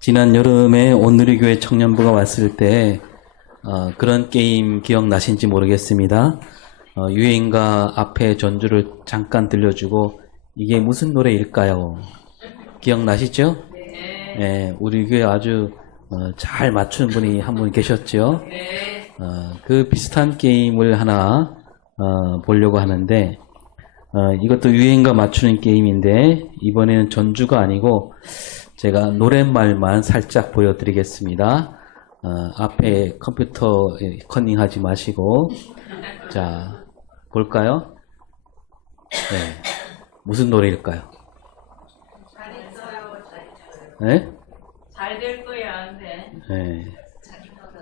지난 여름에 온누리교회 청년부가 왔을 때 그런 게임 기억나신지 모르겠습니다. 유행가 앞에 전주를 잠깐 들려주고 이게 무슨 노래일까요? 기억나시죠? 네, 우리 교회 아주 잘 맞추는 분이 한 분 계셨죠? 그 비슷한 게임을 하나 보려고 하는데 이것도 유행가 맞추는 게임인데 이번에는 전주가 아니고 제가 노랫말만 살짝 보여드리겠습니다. 앞에 컴퓨터 커닝하지 마시고 자 볼까요? 네, 무슨 노래일까요? 네? 잘 될 거야, 네. 네.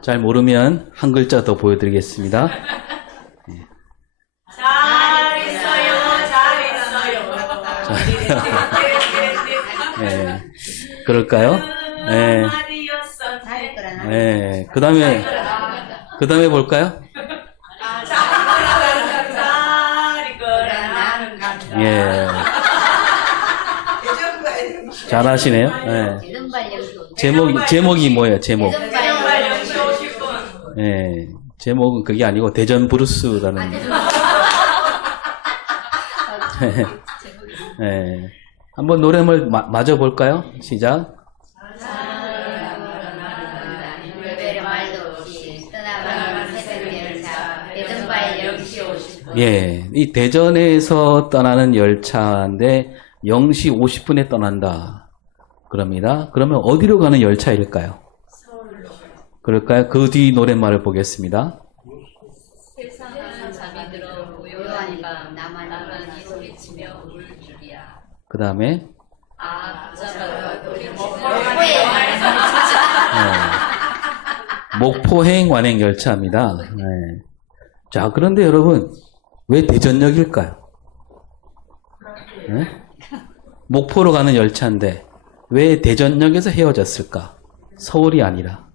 잘 모르면 한 글자 더 보여드리겠습니다. 잘 있어요, 잘 있어요. 네. 그럴까요? 네. 네. 그 다음에 볼까요? 예. 잘하시네요. 네. 제목이 뭐예요, 제목? 네. 제목은 그게 아니고 대전 브루스라는. 네. 한번 노래를 마저 볼까요? 시작. 예, 이 대전에서 떠나는 열차인데 0시 50분에 떠난다. 그럽니다. 그러면 어디로 가는 열차일까요? 서울로. 그럴까요? 그 뒤 노랫말을 보겠습니다. 세상은 잠이 들어 고요하니까 나만이 소리치며 울 줄이야. 그 다음에 부자가 우리 목포행 완행 열차입니다. 네. 자, 그런데 여러분 왜 대전역일까요? 네? 목포로 가는 열차인데 왜 대전역에서 헤어졌을까? 서울이 아니라.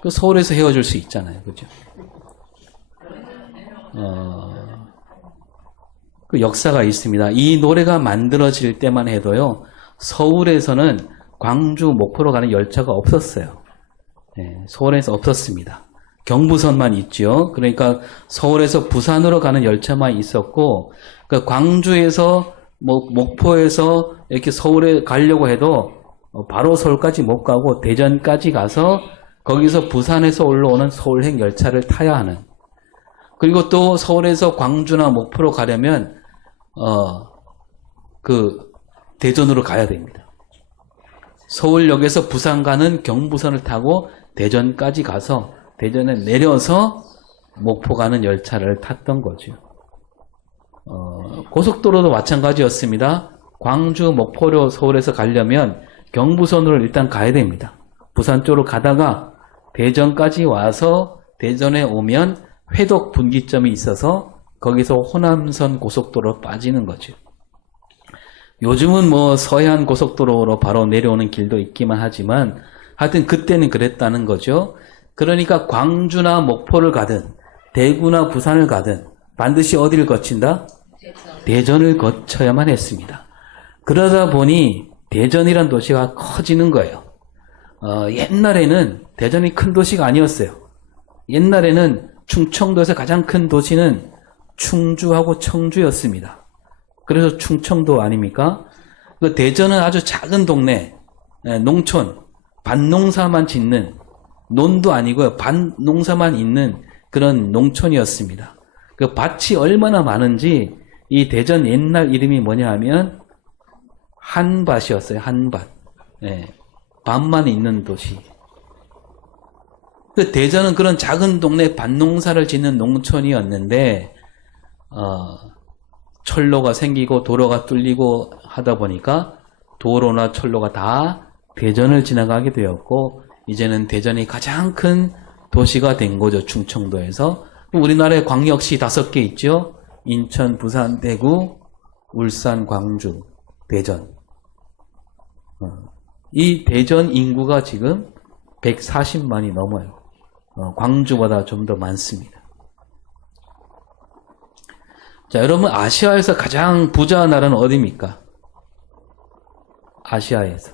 그 서울에서 헤어질 수 있잖아요, 그죠? 그 역사가 있습니다. 이 노래가 만들어질 때만 해도요, 서울에서는 광주, 목포로 가는 열차가 없었어요. 네, 서울에서 없었습니다. 경부선만 있죠. 그러니까 서울에서 부산으로 가는 열차만 있었고, 그러니까 광주에서 목포에서 이렇게 서울에 가려고 해도 바로 서울까지 못 가고 대전까지 가서 거기서 부산에서 올라오는 서울행 열차를 타야 하는. 그리고 또 서울에서 광주나 목포로 가려면 그 대전으로 가야 됩니다. 서울역에서 부산 가는 경부선을 타고 대전까지 가서 대전에 내려서 목포 가는 열차를 탔던 거죠. 고속도로도 마찬가지였습니다. 광주, 목포로 서울에서 가려면 경부선으로 일단 가야 됩니다. 부산 쪽으로 가다가 대전까지 와서 대전에 오면 회덕 분기점이 있어서 거기서 호남선 고속도로로 빠지는 거죠. 요즘은 서해안 고속도로로 바로 내려오는 길도 있기만 하지만 하여튼 그때는 그랬다는 거죠. 그러니까 광주나 목포를 가든 대구나 부산을 가든 반드시 어디를 거친다? 대전을 거쳐야만 했습니다. 그러다 보니 대전이란 도시가 커지는 거예요. 옛날에는 대전이 큰 도시가 아니었어요. 옛날에는 충청도에서 가장 큰 도시는 충주하고 청주였습니다. 그래서 충청도 아닙니까? 그 대전은 아주 작은 동네, 농촌, 밭농사만 짓는, 논도 아니고요, 밭농사만 있는 그런 농촌이었습니다. 그 밭이 얼마나 많은지 이 대전 옛날 이름이 뭐냐 하면 한밭이었어요. 한밭. 네, 밭만 있는 도시. 그 대전은 그런 작은 동네 밭농사를 짓는 농촌이었는데 철로가 생기고 도로가 뚫리고 하다 보니까 도로나 철로가 다 대전을 지나가게 되었고 이제는 대전이 가장 큰 도시가 된 거죠. 충청도에서. 우리나라에 광역시 5개 있죠. 인천, 부산, 대구, 울산, 광주, 대전. 이 대전 인구가 지금 140만이 넘어요. 광주보다 좀 더 많습니다. 자, 여러분 아시아에서 가장 부자 나라는 어디입니까? 아시아에서.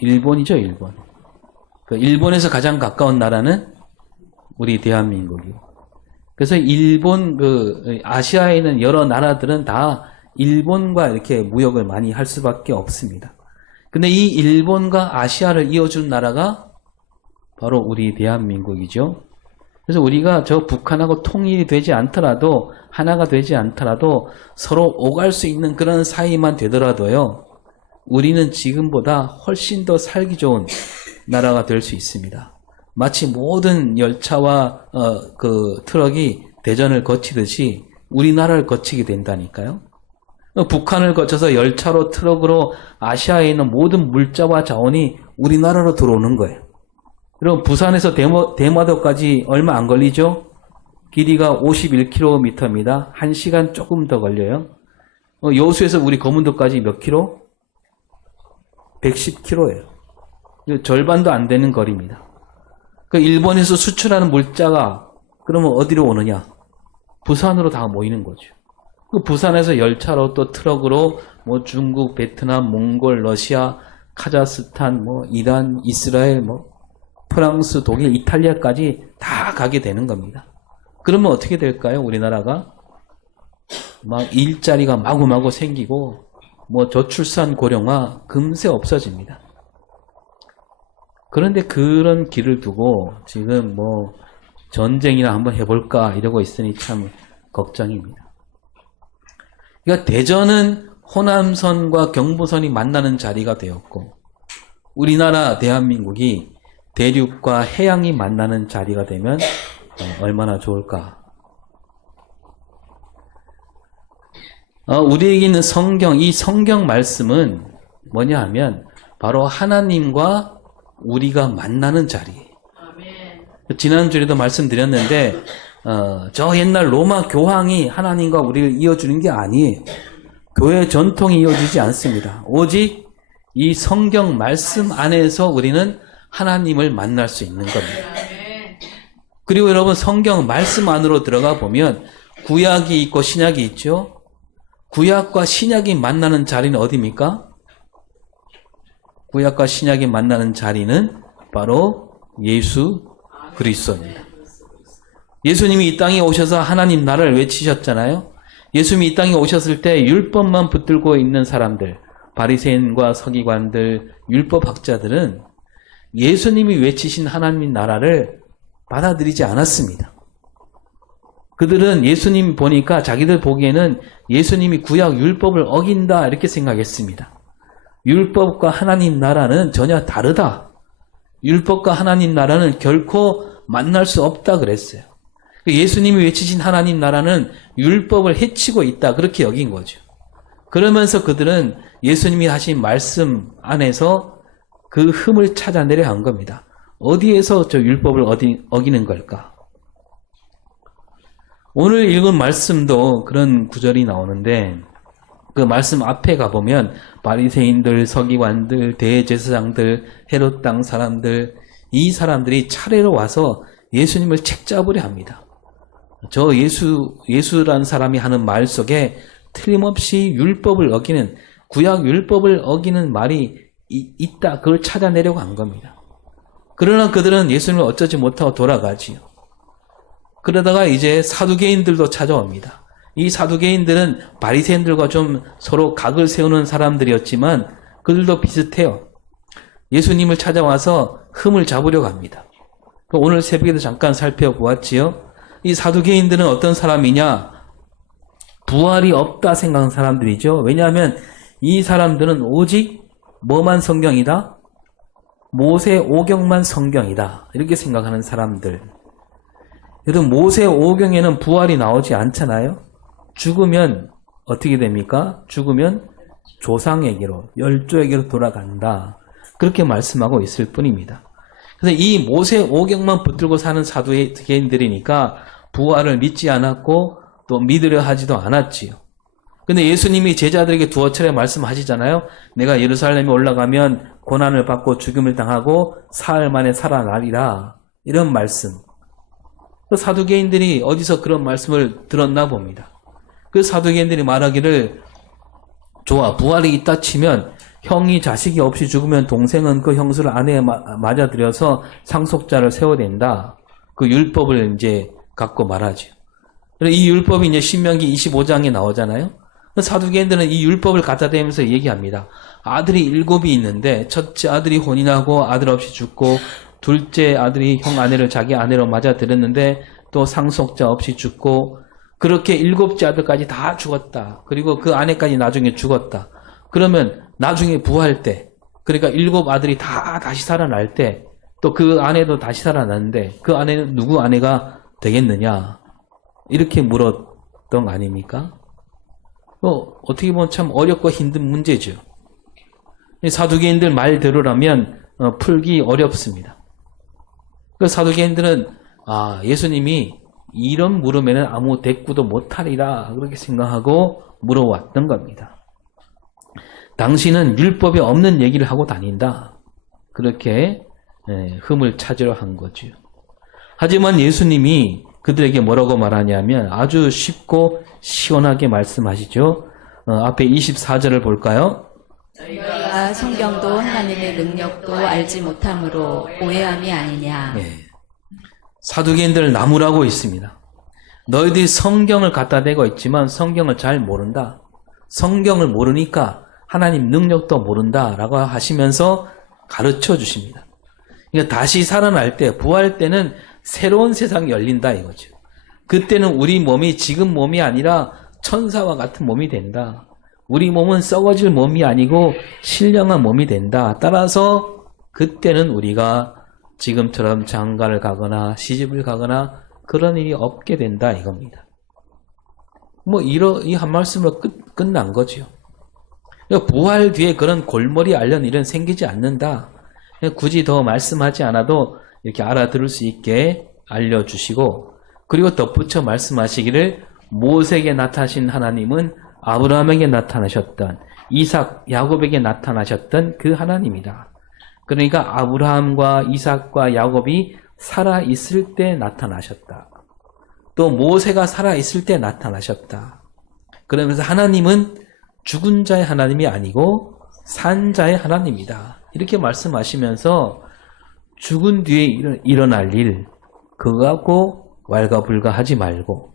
일본이죠, 일본. 그 일본에서 가장 가까운 나라는 우리 대한민국이고. 그래서 일본, 아시아에 있는 여러 나라들은 다 일본과 이렇게 무역을 많이 할 수밖에 없습니다. 근데 이 일본과 아시아를 이어준 나라가 바로 우리 대한민국이죠. 그래서 우리가 저 북한하고 통일이 되지 않더라도, 하나가 되지 않더라도 서로 오갈 수 있는 그런 사이만 되더라도요, 우리는 지금보다 훨씬 더 살기 좋은 나라가 될 수 있습니다. 마치 모든 열차와 트럭이 대전을 거치듯이 우리나라를 거치게 된다니까요. 북한을 거쳐서 열차로 트럭으로 아시아에 있는 모든 물자와 자원이 우리나라로 들어오는 거예요. 여러분 부산에서 대마도까지 얼마 안 걸리죠? 길이가 51km입니다. 1시간 조금 더 걸려요. 여수에서 우리 거문도까지 몇 킬로? 110km예요. 절반도 안 되는 거리입니다. 그 일본에서 수출하는 물자가 그러면 어디로 오느냐? 부산으로 다 모이는 거죠. 그 부산에서 열차로 또 트럭으로 뭐 중국, 베트남, 몽골, 러시아, 카자흐스탄, 뭐 이란, 이스라엘, 뭐 프랑스, 독일, 이탈리아까지 다 가게 되는 겁니다. 그러면 어떻게 될까요? 우리나라가 막 일자리가 마구마구 생기고 뭐 저출산 고령화 금세 없어집니다. 그런데 그런 길을 두고 지금 뭐 전쟁이나 한번 해볼까 이러고 있으니 참 걱정입니다. 그러니까 대전은 호남선과 경부선이 만나는 자리가 되었고 우리나라 대한민국이 대륙과 해양이 만나는 자리가 되면 얼마나 좋을까. 우리에게 있는 성경, 이 성경 말씀은 뭐냐 하면 바로 하나님과 우리가 만나는 자리예요. 지난주에도 말씀드렸는데 저 옛날 로마 교황이 하나님과 우리를 이어주는 게 아니에요. 교회 전통이 이어주지 않습니다. 오직 이 성경 말씀 안에서 우리는 하나님을 만날 수 있는 겁니다. 그리고 여러분 성경 말씀 안으로 들어가 보면 구약이 있고 신약이 있죠. 구약과 신약이 만나는 자리는 어디입니까? 구약과 신약이 만나는 자리는 바로 예수 그리스도입니다. 예수님이 이 땅에 오셔서 하나님 나라를 외치셨잖아요. 예수님이 이 땅에 오셨을 때 율법만 붙들고 있는 사람들, 바리새인과 서기관들, 율법학자들은 예수님이 외치신 하나님 나라를 받아들이지 않았습니다. 그들은 예수님 보니까 자기들 보기에는 예수님이 구약 율법을 어긴다 이렇게 생각했습니다. 율법과 하나님 나라는 전혀 다르다. 율법과 하나님 나라는 결코 만날 수 없다 그랬어요. 예수님이 외치신 하나님 나라는 율법을 해치고 있다 그렇게 여긴 거죠. 그러면서 그들은 예수님이 하신 말씀 안에서 그 흠을 찾아내려 한 겁니다. 어디에서 저 율법을 어기는 걸까? 오늘 읽은 말씀도 그런 구절이 나오는데 그 말씀 앞에 가보면 바리새인들, 서기관들, 대제사장들, 헤롯 땅 사람들 이 사람들이 차례로 와서 예수님을 책잡으려 합니다. 저 예수란 사람이 하는 말 속에 틀림없이 율법을 어기는 구약 율법을 어기는 말이 있다. 그걸 찾아내려고 한 겁니다. 그러나 그들은 예수님을 어쩌지 못하고 돌아가지요. 그러다가 이제 사두개인들도 찾아옵니다. 이 사두개인들은 바리새인들과 좀 서로 각을 세우는 사람들이었지만 그들도 비슷해요. 예수님을 찾아와서 흠을 잡으려고 합니다. 오늘 새벽에도 잠깐 살펴보았지요. 이 사두개인들은 어떤 사람이냐? 부활이 없다 생각하는 사람들이죠. 왜냐하면 이 사람들은 오직 뭐만 성경이다? 모세 오경만 성경이다. 이렇게 생각하는 사람들. 여러분 모세 오경에는 부활이 나오지 않잖아요. 죽으면 어떻게 됩니까? 죽으면 조상에게로, 열조에게로 돌아간다. 그렇게 말씀하고 있을 뿐입니다. 그래서 이 모세 오경만 붙들고 사는 사두개인들이니까 부활을 믿지 않았고 또 믿으려 하지도 않았지요. 근데 예수님이 제자들에게 두어 차례 말씀하시잖아요. 내가 예루살렘에 올라가면 고난을 받고 죽임을 당하고 사흘 만에 살아나리라. 이런 말씀. 그 사두개인들이 어디서 그런 말씀을 들었나 봅니다. 그 사두개인들이 말하기를 좋아, 부활이 있다 치면 형이 자식이 없이 죽으면 동생은 그 형수를 아내에 맞아들여서 상속자를 세워야 된다. 그 율법을 이제 갖고 말하죠. 이 율법이 이제 신명기 25장에 나오잖아요. 사두개인들은 이 율법을 갖다 대면서 얘기합니다. 아들이 7이 있는데 첫째 아들이 혼인하고 아들 없이 죽고 둘째 아들이 형 아내를 자기 아내로 맞아들였는데 또 상속자 없이 죽고 그렇게 7째 아들까지 다 죽었다. 그리고 그 아내까지 나중에 죽었다. 그러면 나중에 부활 때 그러니까 7 아들이 다 다시 살아날 때 또 그 아내도 다시 살아났는데 그 아내는 누구 아내가 되겠느냐 이렇게 물었던 거 아닙니까? 어떻게 보면 참 어렵고 힘든 문제죠. 사두개인들 말대로라면 풀기 어렵습니다. 그 사두개인들은 예수님이 이런 물음에는 아무 대꾸도 못하리라 그렇게 생각하고 물어왔던 겁니다. 당신은 율법에 없는 얘기를 하고 다닌다. 그렇게 흠을 찾으려 한 거죠. 하지만 예수님이 그들에게 뭐라고 말하냐면 아주 쉽고 시원하게 말씀하시죠. 앞에 24절을 볼까요? 너희가 성경도 하나님의 능력도 알지 못함으로 오해함이 아니냐. 사두개인들 나무라고 있습니다. 너희들이 성경을 갖다 대고 있지만 성경을 잘 모른다. 성경을 모르니까 하나님 능력도 모른다라고 하시면서 가르쳐 주십니다. 그러니까 다시 살아날 때, 부활 때는 새로운 세상이 열린다 이거죠. 그때는 우리 몸이 지금 몸이 아니라 천사와 같은 몸이 된다. 우리 몸은 썩어질 몸이 아니고 신령한 몸이 된다. 따라서 그때는 우리가 지금처럼 장가를 가거나 시집을 가거나 그런 일이 없게 된다 이겁니다. 이 한 말씀으로 끝난 거죠. 그러니까 부활 뒤에 그런 골머리 앓는 일은 생기지 않는다. 굳이 더 말씀하지 않아도 이렇게 알아들을 수 있게 알려주시고 그리고 덧붙여 말씀하시기를 모세에게 나타나신 하나님은 아브라함에게 나타나셨던 이삭, 야곱에게 나타나셨던 그 하나님이다. 그러니까 아브라함과 이삭과 야곱이 살아있을 때 나타나셨다. 또 모세가 살아있을 때 나타나셨다. 그러면서 하나님은 죽은 자의 하나님이 아니고 산 자의 하나님이다. 이렇게 말씀하시면서 죽은 뒤에 일어날 일 그거 갖고 왈가불가하지 말고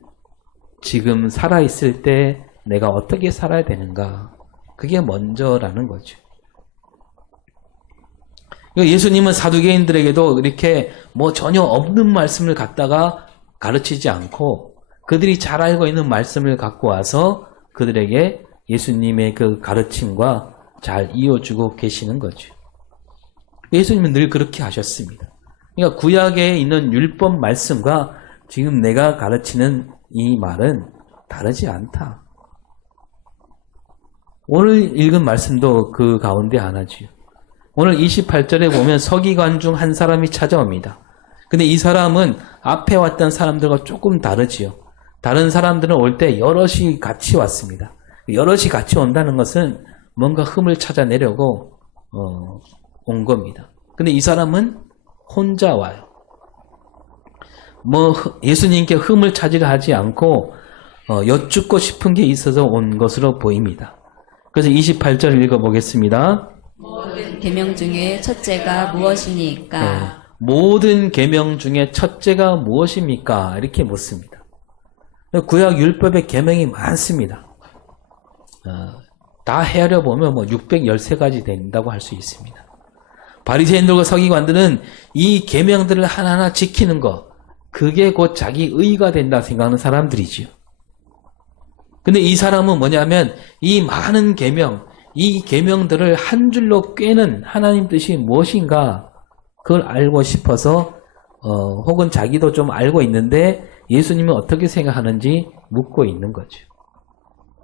지금 살아있을 때 내가 어떻게 살아야 되는가 그게 먼저라는 거죠. 예수님은 사두개인들에게도 이렇게 전혀 없는 말씀을 갖다가 가르치지 않고 그들이 잘 알고 있는 말씀을 갖고 와서 그들에게 예수님의 그 가르침과 잘 이어주고 계시는 거죠. 예수님은 늘 그렇게 하셨습니다. 그러니까 구약에 있는 율법 말씀과 지금 내가 가르치는 이 말은 다르지 않다. 오늘 읽은 말씀도 그 가운데 하나지요. 오늘 28절에 보면 서기관 중 한 사람이 찾아옵니다. 근데 이 사람은 앞에 왔던 사람들과 조금 다르지요. 다른 사람들은 올 때 여럿이 같이 왔습니다. 여럿이 같이 온다는 것은 뭔가 흠을 찾아내려고 온 겁니다. 근데 이 사람은 혼자 와요. 예수님께 흠을 찾으려 하지 않고 여쭙고 싶은 게 있어서 온 것으로 보입니다. 그래서 28절을 읽어보겠습니다. 모든 계명 중에 첫째가 무엇이니까? 모든 계명 중에 첫째가 무엇입니까? 이렇게 묻습니다. 구약 율법의 계명이 많습니다. 다 헤아려 보면 613가지 된다고 할 수 있습니다. 바리새인들과 서기관들은 이 계명들을 하나하나 지키는 것, 그게 곧 자기 의가 된다 생각하는 사람들이지요. 근데 이 사람은 뭐냐면 이 많은 계명, 이 계명들을 한 줄로 꿰는 하나님 뜻이 무엇인가 그걸 알고 싶어서 혹은 자기도 좀 알고 있는데 예수님이 어떻게 생각하는지 묻고 있는 거죠.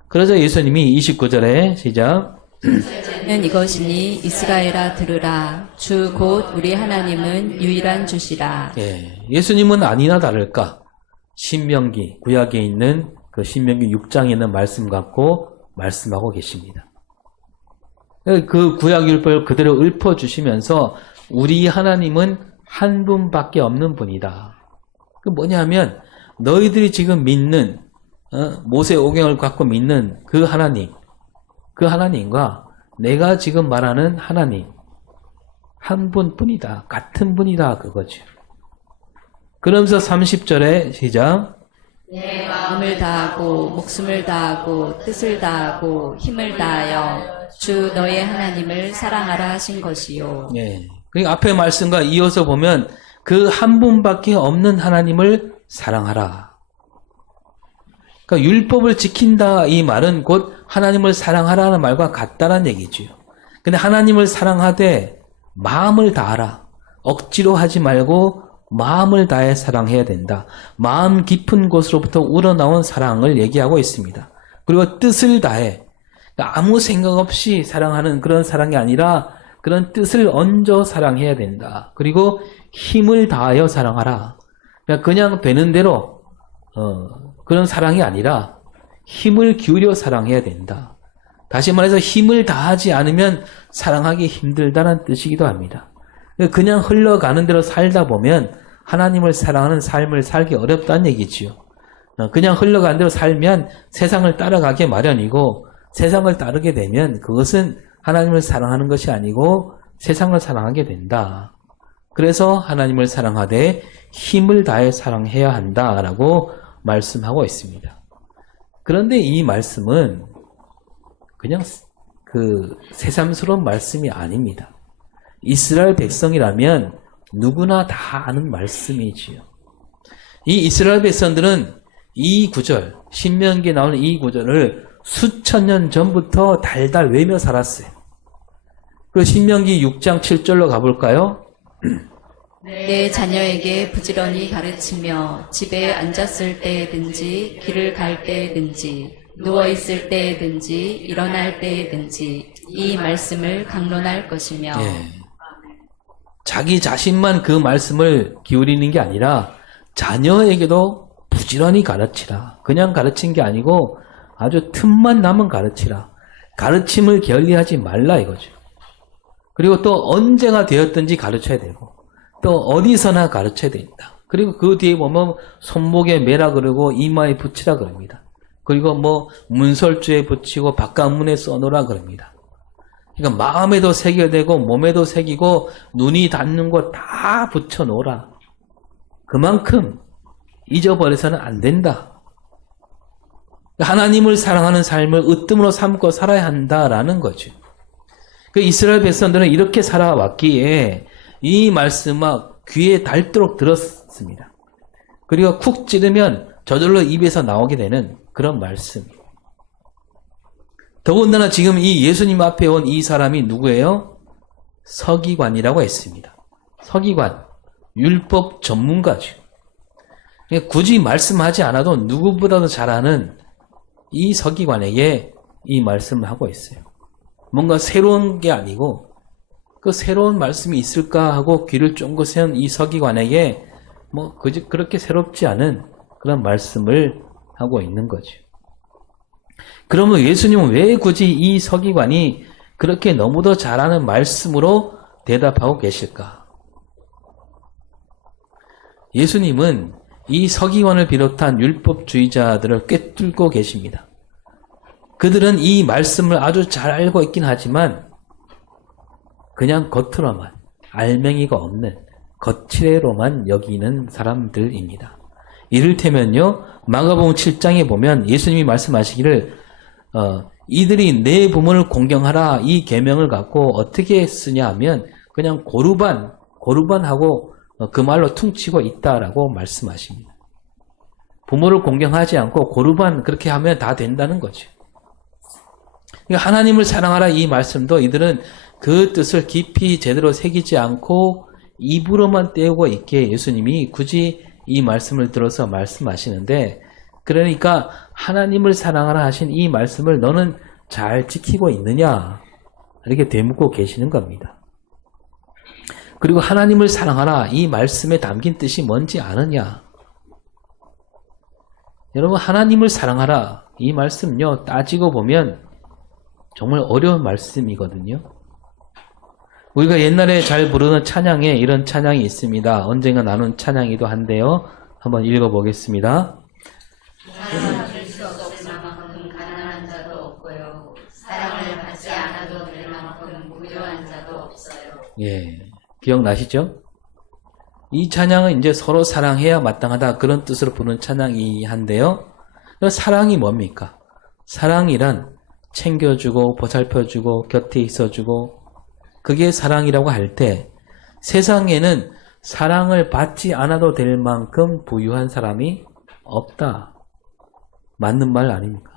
그래서 예수님이 29절에 시작. 는 이것이니 이스라엘아 들으라. 주 곧 우리 하나님은 유일한 주시라. 예수님은 아니나 다를까 신명기 구약에 있는 그 신명기 6장에 있는 말씀 갖고 말씀하고 계십니다. 그 구약 율법을 그대로 읊어주시면서 우리 하나님은 한 분밖에 없는 분이다. 그 뭐냐면 너희들이 지금 믿는 모세 오경을 갖고 믿는 그 하나님과 내가 지금 말하는 하나님 한 분뿐이다. 같은 분이다. 그거죠. 그러면서 30절에 시작. 내 마음을 다하고 목숨을 다하고 뜻을 다하고 힘을 다하여 주 너의 하나님을 사랑하라 하신 것이요. 예. 그러니까 앞에 말씀과 이어서 보면 그 한 분밖에 없는 하나님을 사랑하라. 그러니까 율법을 지킨다 이 말은 곧 하나님을 사랑하라는 말과 같다는 얘기죠. 근데 하나님을 사랑하되 마음을 다하라. 억지로 하지 말고 마음을 다해 사랑해야 된다. 마음 깊은 곳으로부터 우러나온 사랑을 얘기하고 있습니다. 그리고 뜻을 다해. 그러니까 아무 생각 없이 사랑하는 그런 사랑이 아니라 그런 뜻을 얹어 사랑해야 된다. 그리고 힘을 다하여 사랑하라. 그러니까 그냥 되는 대로 그런 사랑이 아니라 힘을 기울여 사랑해야 된다. 다시 말해서 힘을 다하지 않으면 사랑하기 힘들다는 뜻이기도 합니다. 그냥 흘러가는 대로 살다 보면 하나님을 사랑하는 삶을 살기 어렵다는 얘기지요. 그냥 흘러가는 대로 살면 세상을 따라가게 마련이고 세상을 따르게 되면 그것은 하나님을 사랑하는 것이 아니고 세상을 사랑하게 된다. 그래서 하나님을 사랑하되 힘을 다해 사랑해야 한다라고 말씀하고 있습니다. 그런데 이 말씀은 그냥 그 새삼스러운 말씀이 아닙니다. 이스라엘 백성이라면 누구나 다 아는 말씀이지요. 이 이스라엘 백성들은 이 구절, 신명기에 나오는 이 구절을 수천 년 전부터 달달 외며 살았어요. 그리고 신명기 6장 7절로 가볼까요? 내 자녀에게 부지런히 가르치며 집에 앉았을 때든지 길을 갈 때든지 누워있을 때든지 일어날 때든지 이 말씀을 강론할 것이며 자기 자신만 그 말씀을 기울이는 게 아니라 자녀에게도 부지런히 가르치라. 그냥 가르친 게 아니고 아주 틈만 나면 가르치라. 가르침을 게을리하지 말라 이거죠. 그리고 또 언제가 되었든지 가르쳐야 되고 또 어디서나 가르쳐야 된다. 그리고 그 뒤에 보면 손목에 매라 그러고 이마에 붙이라 그럽니다. 그리고 뭐 문설주에 붙이고 바깥문에 써놓으라 그럽니다. 그러니까 마음에도 새겨야 되고 몸에도 새기고 눈이 닿는 거 다 붙여놓으라. 그만큼 잊어버려서는 안 된다. 하나님을 사랑하는 삶을 으뜸으로 삼고 살아야 한다라는 거죠. 그 이스라엘 백성들은 이렇게 살아왔기에 이 말씀을 귀에 닳도록 들었습니다. 그리고 쿡 찌르면 저절로 입에서 나오게 되는 그런 말씀. 더군다나 지금 이 예수님 앞에 온 이 사람이 누구예요? 서기관이라고 했습니다. 서기관, 율법 전문가죠. 굳이 말씀하지 않아도 누구보다도 잘 아는 이 서기관에게 이 말씀을 하고 있어요. 뭔가 새로운 게 아니고 그 새로운 말씀이 있을까 하고 귀를 쫑긋 세운 이 서기관에게 뭐 그렇게 새롭지 않은 그런 말씀을 하고 있는 거죠. 그러면 예수님은 왜 굳이 이 서기관이 그렇게 너무도 잘하는 말씀으로 대답하고 계실까? 예수님은 이 서기관을 비롯한 율법주의자들을 꿰뚫고 계십니다. 그들은 이 말씀을 아주 잘 알고 있긴 하지만 그냥 겉으로만 알맹이가 없는 거칠애로만 여기는 사람들입니다. 이를테면요, 마가복음 7장에 보면 예수님이 말씀하시기를 이들이 내 부모를 공경하라 이 계명을 갖고 어떻게 쓰냐 하면 그냥 고루반하고 그 말로 퉁치고 있다라고 말씀하십니다. 부모를 공경하지 않고 고루반 그렇게 하면 다 된다는 거죠. 그러니까 하나님을 사랑하라 이 말씀도 이들은 그 뜻을 깊이 제대로 새기지 않고 입으로만 떼우고 있기에 예수님이 굳이 이 말씀을 들어서 말씀하시는데, 그러니까 하나님을 사랑하라 하신 이 말씀을 너는 잘 지키고 있느냐 이렇게 되묻고 계시는 겁니다. 그리고 하나님을 사랑하라 이 말씀에 담긴 뜻이 뭔지 아느냐? 여러분, 하나님을 사랑하라 이 말씀요 따지고 보면 정말 어려운 말씀이거든요. 우리가 옛날에 잘 부르는 찬양에 이런 찬양이 있습니다. 언젠가 나눈 찬양이기도 한데요. 한번 읽어보겠습니다. 사랑을 줄 수 없을 만큼 가난한 자도 없고요. 사랑을 받지 않아도 될 만큼 부유한 자도 없어요. 예, 기억나시죠? 이 찬양은 이제 서로 사랑해야 마땅하다 그런 뜻으로 부르는 찬양이 한데요. 사랑이 뭡니까? 사랑이란 챙겨주고 보살펴주고 곁에 있어주고 그게 사랑이라고 할 때 세상에는 사랑을 받지 않아도 될 만큼 부유한 사람이 없다. 맞는 말 아닙니까?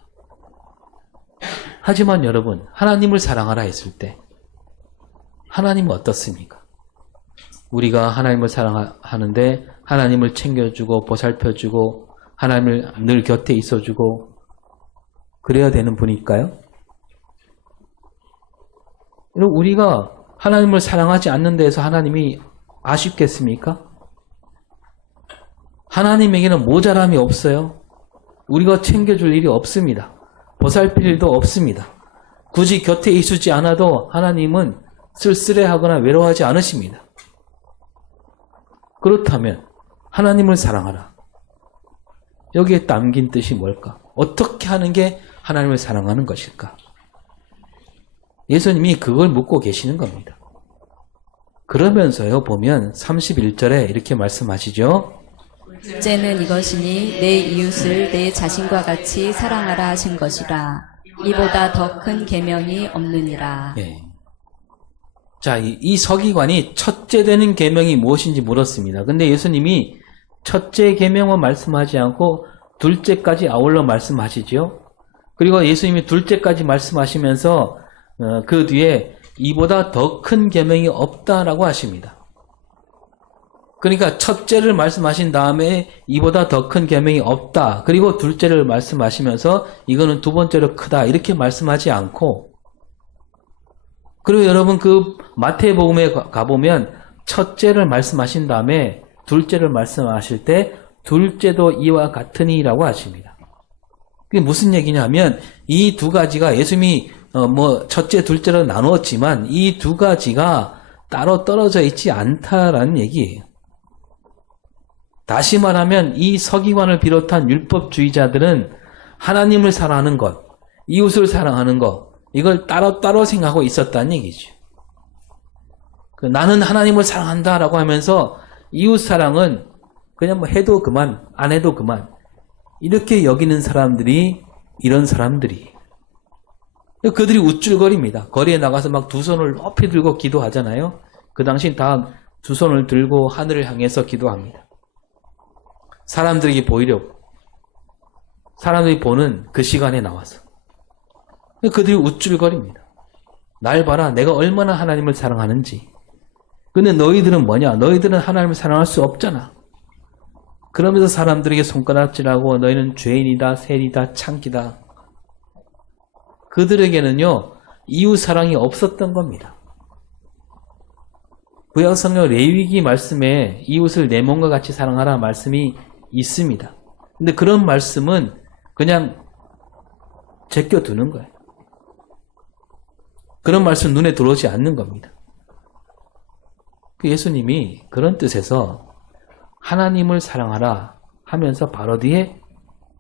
하지만 여러분, 하나님을 사랑하라 했을 때 하나님은 어떻습니까? 우리가 하나님을 사랑하는데 하나님을 챙겨주고 보살펴주고 하나님을 늘 곁에 있어주고 그래야 되는 분일까요? 우리가 하나님을 사랑하지 않는 데에서 하나님이 아쉽겠습니까? 하나님에게는 모자람이 없어요. 우리가 챙겨줄 일이 없습니다. 보살필 일도 없습니다. 굳이 곁에 있지 않아도 하나님은 쓸쓸해하거나 외로워하지 않으십니다. 그렇다면 하나님을 사랑하라. 여기에 담긴 뜻이 뭘까? 어떻게 하는 게 하나님을 사랑하는 것일까? 예수님이 그걸 묻고 계시는 겁니다. 그러면서요 보면 31절에 이렇게 말씀하시죠. 둘째는 이것이니 내 이웃을 내 자신과 같이 사랑하라 하신 것이라. 이보다 더 큰 계명이 없느니라. 예. 자, 이 서기관이 첫째 되는 계명이 무엇인지 물었습니다. 근데 예수님이 첫째 계명은 말씀하지 않고 둘째까지 아울러 말씀하시죠. 그리고 예수님이 둘째까지 말씀하시면서 그 뒤에 이보다 더 큰 계명이 없다라고 하십니다. 그러니까 첫째를 말씀하신 다음에 이보다 더 큰 계명이 없다. 그리고 둘째를 말씀하시면서 이거는 두 번째로 크다. 이렇게 말씀하지 않고 그리고 여러분 그 마태복음에 가보면 첫째를 말씀하신 다음에 둘째를 말씀하실 때 둘째도 이와 같으니라고 하십니다. 그게 무슨 얘기냐면 이 두 가지가 예수님이 첫째 둘째로 나누었지만 이 두 가지가 따로 떨어져 있지 않다라는 얘기예요. 다시 말하면 이 서기관을 비롯한 율법주의자들은 하나님을 사랑하는 것, 이웃을 사랑하는 것 이걸 따로따로 생각하고 있었다는 얘기죠. 나는 하나님을 사랑한다라고 하면서 이웃 사랑은 그냥 해도 그만, 안 해도 그만 이렇게 여기는 사람들이 이런 사람들이에요. 그들이 우쭐거립니다. 거리에 나가서 막 두 손을 높이 들고 기도하잖아요. 그 당시 다 두 손을 들고 하늘을 향해서 기도합니다. 사람들에게 보이려고. 사람들이 보는 그 시간에 나와서. 그들이 우쭐거립니다. 날 봐라. 내가 얼마나 하나님을 사랑하는지. 근데 너희들은 뭐냐? 너희들은 하나님을 사랑할 수 없잖아. 그러면서 사람들에게 손가락질하고 너희는 죄인이다, 세리다, 창기다. 그들에게는요. 이웃 사랑이 없었던 겁니다. 구약성경 레위기 말씀에 이웃을 내 몸과 같이 사랑하라 말씀이 있습니다. 근데 그런 말씀은 그냥 제껴두는 거예요. 그런 말씀 눈에 들어오지 않는 겁니다. 예수님이 그런 뜻에서 하나님을 사랑하라 하면서 바로 뒤에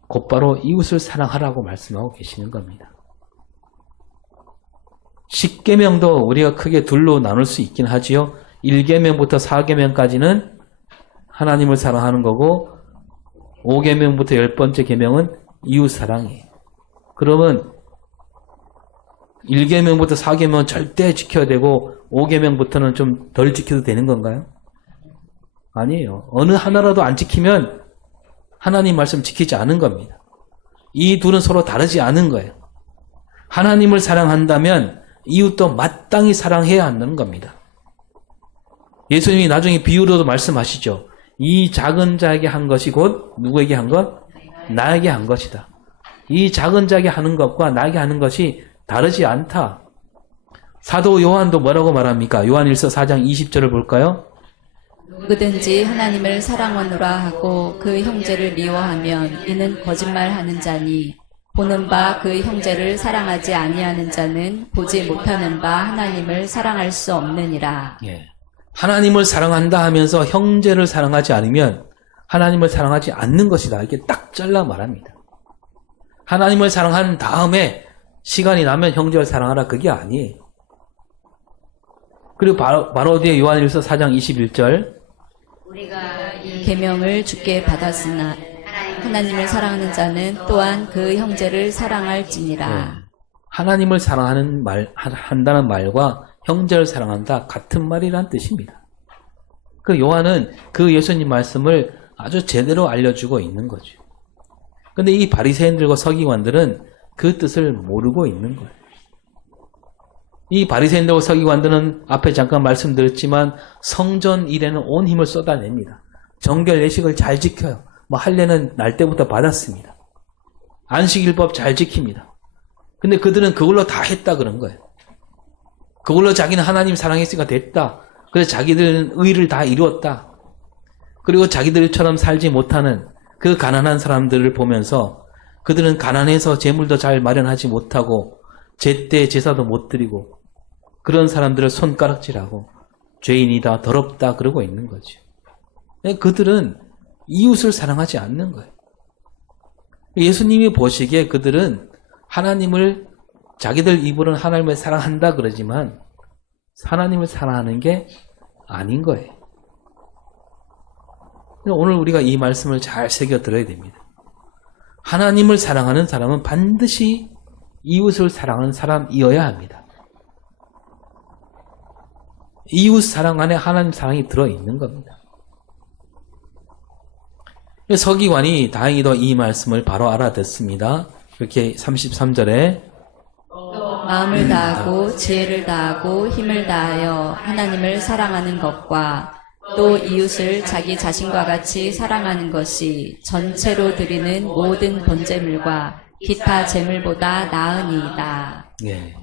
곧바로 이웃을 사랑하라고 말씀하고 계시는 겁니다. 십계명도 우리가 크게 둘로 나눌 수 있긴 하지요. 1계명부터 4계명까지는 하나님을 사랑하는 거고 5계명부터 10번째 계명은 이웃 사랑이에요. 그러면 1계명부터 4계명은 절대 지켜야 되고 5계명부터는 좀 덜 지켜도 되는 건가요? 아니에요. 어느 하나라도 안 지키면 하나님 말씀 지키지 않은 겁니다. 이 둘은 서로 다르지 않은 거예요. 하나님을 사랑한다면 이웃도 마땅히 사랑해야 한다는 겁니다. 예수님이 나중에 비유로도 말씀하시죠. 이 작은 자에게 한 것이 곧 누구에게 한 것? 나에게 한 것이다. 이 작은 자에게 하는 것과 나에게 하는 것이 다르지 않다. 사도 요한도 뭐라고 말합니까? 요한일서 4장 20절을 볼까요? 누구든지 하나님을 사랑하노라 하고 그 형제를 미워하면 이는 거짓말하는 자니 보는 바 그 형제를 사랑하지 아니하는 자는 보지 못하는 바 하나님을 사랑할 수 없느니라. 예. 하나님을 사랑한다 하면서 형제를 사랑하지 않으면 하나님을 사랑하지 않는 것이다. 이렇게 딱 잘라 말합니다. 하나님을 사랑한 다음에 시간이 나면 형제를 사랑하라. 그게 아니에요. 그리고 바로 뒤에 요한일서 4장 21절 우리가 이 계명을 주께 받았으나 하나님을 사랑하는 자는 또한 그 형제를 사랑할지니라. 하나님을 사랑하는 한다는 말과 형제를 사랑한다 같은 말이란 뜻입니다. 그 요한은 그 예수님 말씀을 아주 제대로 알려주고 있는 거죠. 근데 이 바리새인들과 서기관들은 그 뜻을 모르고 있는 거예요. 이 바리새인들과 서기관들은 앞에 잠깐 말씀드렸지만 성전 일에는 온 힘을 쏟아냅니다. 정결 예식을 잘 지켜요. 뭐 할례는 날 때부터 받았습니다. 안식일법 잘 지킵니다. 근데 그들은 그걸로 다 했다 그런 거예요. 그걸로 자기는 하나님 사랑했으니까 됐다. 그래서 자기들은 의를 다 이루었다. 그리고 자기들처럼 살지 못하는 그 가난한 사람들을 보면서 그들은 가난해서 재물도 잘 마련하지 못하고 제때 제사도 못 드리고 그런 사람들을 손가락질하고 죄인이다 더럽다 그러고 있는 거죠. 그들은 이웃을 사랑하지 않는 거예요. 예수님이 보시기에 그들은 하나님을 자기들 입으로는 하나님을 사랑한다 그러지만 하나님을 사랑하는 게 아닌 거예요. 오늘 우리가 이 말씀을 잘 새겨 들어야 됩니다. 하나님을 사랑하는 사람은 반드시 이웃을 사랑하는 사람이어야 합니다. 이웃 사랑 안에 하나님 사랑이 들어있는 겁니다. 서기관이 다행히도 이 말씀을 바로 알아듣습니다. 이렇게 33절에 마음을 다하고 지혜를 다하고 힘을 다하여 하나님을 사랑하는 것과 또 이웃을 자기 자신과 같이 사랑하는 것이 전체로 드리는 모든 번제물과 기타 제물보다 나으니이다. 예.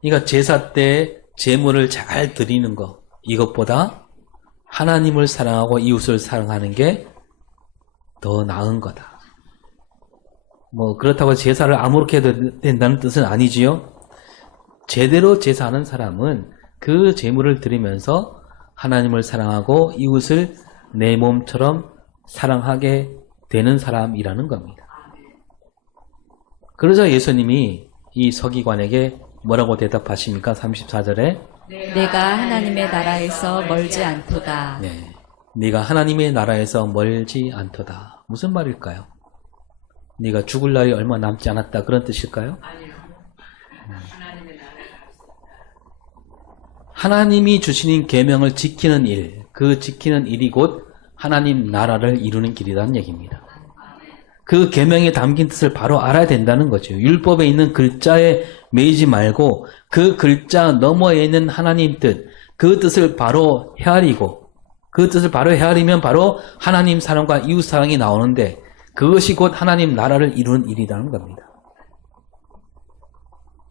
그러니까 제사 때 제물을 잘 드리는 것 이것보다 하나님을 사랑하고 이웃을 사랑하는 게 더 나은 거다. 뭐 그렇다고 제사를 아무렇게 해도 된다는 뜻은 아니지요. 제대로 제사하는 사람은 그 제물을 드리면서 하나님을 사랑하고 이웃을 내 몸처럼 사랑하게 되는 사람이라는 겁니다. 그러자 예수님이 이 서기관에게 뭐라고 대답하십니까? 34절에 내가 하나님의 나라에서 멀지 않도다. 네, 네가 하나님의 나라에서 멀지 않도다. 무슨 말일까요? 네가 죽을 날이 얼마 남지 않았다 그런 뜻일까요? 하나님이 주시는 계명을 지키는 일, 그 지키는 일이 곧 하나님 나라를 이루는 길이라는 얘기입니다. 그 계명에 담긴 뜻을 바로 알아야 된다는 거죠. 율법에 있는 글자에 매이지 말고 그 글자 너머에 있는 하나님 뜻, 그 뜻을 바로 헤아리고 그 뜻을 바로 헤아리면 바로 하나님 사랑과 이웃 사랑이 나오는데 그것이 곧 하나님 나라를 이루는 일이라는 겁니다.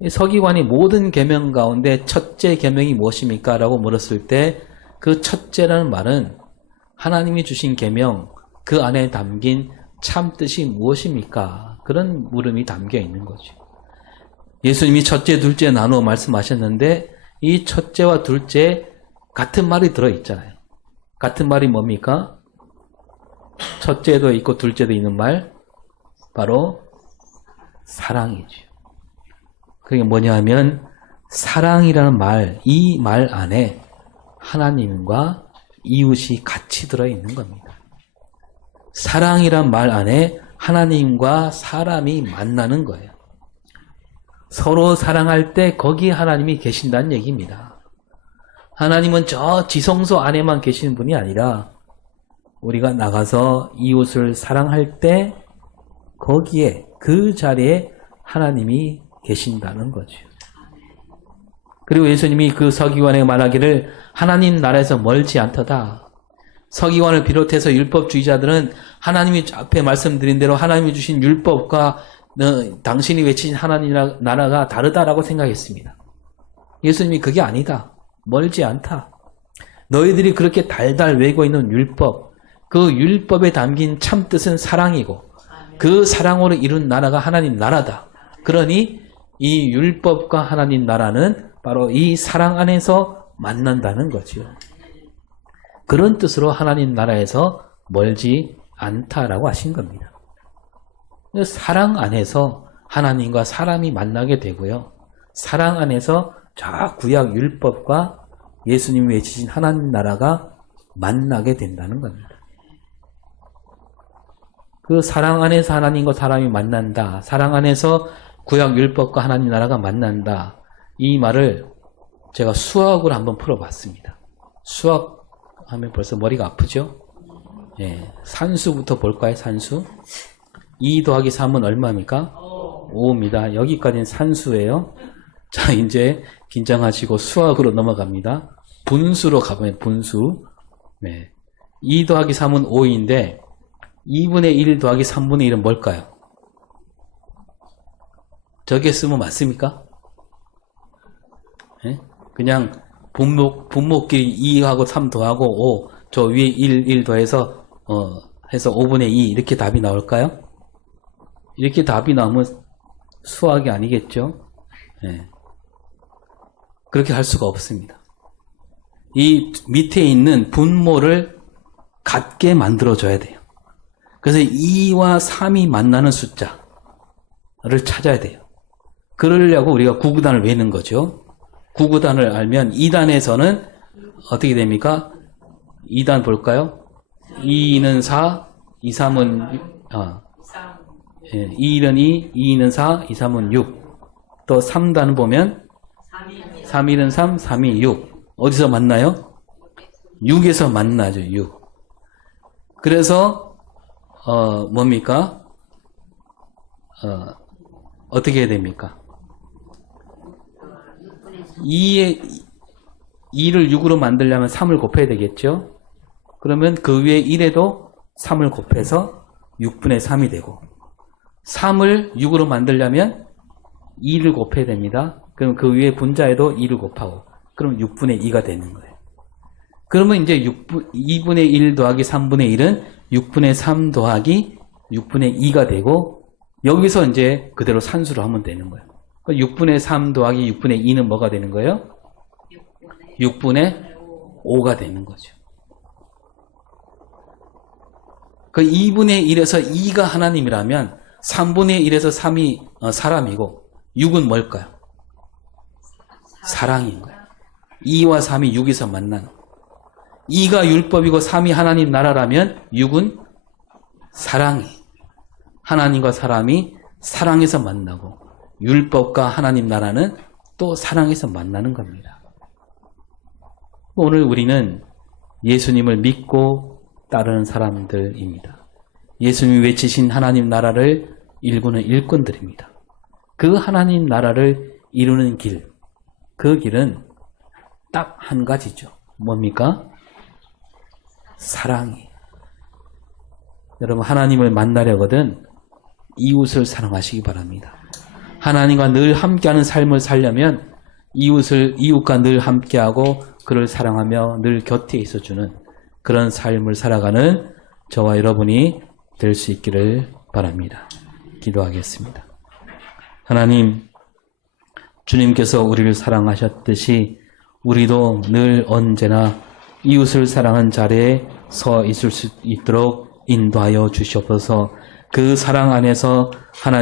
서기관이 모든 계명 가운데 첫째 계명이 무엇입니까? 라고 물었을 때 그 첫째라는 말은 하나님이 주신 계명, 그 안에 담긴 참 뜻이 무엇입니까? 그런 물음이 담겨 있는 거죠. 예수님이 첫째, 둘째 나누어 말씀하셨는데 이 첫째와 둘째 같은 말이 들어있잖아요. 같은 말이 뭡니까? 첫째도 있고 둘째도 있는 말, 바로 사랑이죠. 그게 뭐냐 하면 사랑이라는 말, 이 말 안에 하나님과 이웃이 같이 들어있는 겁니다. 사랑이란 말 안에 하나님과 사람이 만나는 거예요. 서로 사랑할 때 거기에 하나님이 계신다는 얘기입니다. 하나님은 저 지성소 안에만 계시는 분이 아니라 우리가 나가서 이웃을 사랑할 때 거기에 그 자리에 하나님이 계신다는 거죠. 그리고 예수님이 그 서기관에게 말하기를 하나님 나라에서 멀지 않도다. 서기관을 비롯해서 율법주의자들은 하나님이 앞에 말씀드린 대로 하나님이 주신 율법과 당신이 외친 하나님 나라가 다르다라고 생각했습니다. 예수님이 그게 아니다. 멀지 않다. 너희들이 그렇게 달달 외고 있는 율법, 그 율법에 담긴 참뜻은 사랑이고 그 사랑으로 이룬 나라가 하나님 나라다. 그러니 이 율법과 하나님 나라는 바로 이 사랑 안에서 만난다는 거죠. 그런 뜻으로 하나님 나라에서 멀지 않다라고 하신 겁니다. 사랑 안에서 하나님과 사람이 만나게 되고요. 사랑 안에서 저 구약 율법과 예수님이 외치신 하나님 나라가 만나게 된다는 겁니다. 그 사랑 안에서 하나님과 사람이 만난다. 사랑 안에서 구약 율법과 하나님 나라가 만난다. 이 말을 제가 수학으로 한번 풀어봤습니다. 수학하면 벌써 머리가 아프죠? 예, 산수부터 볼까요? 산수. 2 더하기 3은 얼마입니까? 5입니다. 여기까지는 산수예요. 자, 이제 긴장하시고 수학으로 넘어갑니다. 분수로 가보면 분수. 네. 2 더하기 3은 5인데 2분의 1 더하기 3분의 1은 뭘까요? 저게 쓰면 맞습니까? 네? 그냥 분모끼리 2하고 3 더하고 5, 저 위에 1 더해서 해서 5분의 2 이렇게 답이 나올까요? 이렇게 답이 나오면 수학이 아니겠죠? 네. 그렇게 할 수가 없습니다. 이 밑에 있는 분모를 같게 만들어줘야 돼요. 그래서 2와 3이 만나는 숫자를 찾아야 돼요. 그러려고 우리가 구구단을 외는 거죠. 구구단을 알면 2단에서는 어떻게 됩니까? 2단 볼까요? 2는 4, 2, 3은 2는 2, 2는 4, 2, 3은 6. 또 3단 보면 3, 1은 3, 3이 6. 어디서 만나요? 6에서 만나죠. 6. 그래서 뭡니까? 어떻게 해야 됩니까? 2를 6으로 만들려면 3을 곱해야 되겠죠? 그러면 그 위에 1에도 3을 곱해서 6분의 3이 되고 3을 6으로 만들려면 2를 곱해야 됩니다. 그럼 그 위에 분자에도 2를 곱하고 그럼 6분의 2가 되는 거예요. 그러면 이제 2분의 1 더하기 3분의 1은 6분의 3 더하기 6분의 2가 되고 여기서 이제 그대로 산수로 하면 되는 거예요. 6분의 3 더하기 6분의 2는 뭐가 되는 거예요? 6분의 5가 되는 거죠. 그 2분의 1에서 2가 하나님이라면 3분의 1에서 3이 사람이고 6은 뭘까요? 사랑인 거예요. 2와 3이 6에서 만나는 거예요. 2가 율법이고 3이 하나님 나라라면 6은 사랑이. 하나님과 사람이 사랑에서 만나고 율법과 하나님 나라는 또 사랑에서 만나는 겁니다. 오늘 우리는 예수님을 믿고 따르는 사람들입니다. 예수님이 외치신 하나님 나라를 일구는 일꾼들입니다. 그 하나님 나라를 이루는 길, 그 길은 딱 한 가지죠. 뭡니까? 사랑이에요. 여러분 하나님을 만나려거든 이웃을 사랑하시기 바랍니다. 하나님과 늘 함께하는 삶을 살려면 이웃과 늘 함께하고 그를 사랑하며 늘 곁에 있어주는 그런 삶을 살아가는 저와 여러분이 될 수 있기를 바랍니다. 기도하겠습니다. 하나님, 주님께서 우리를 사랑하셨듯이 우리도 늘 언제나 이웃을 사랑하는 자리에 서 있을 수 있도록 인도하여 주시옵소서. 그 사랑 안에서 하나님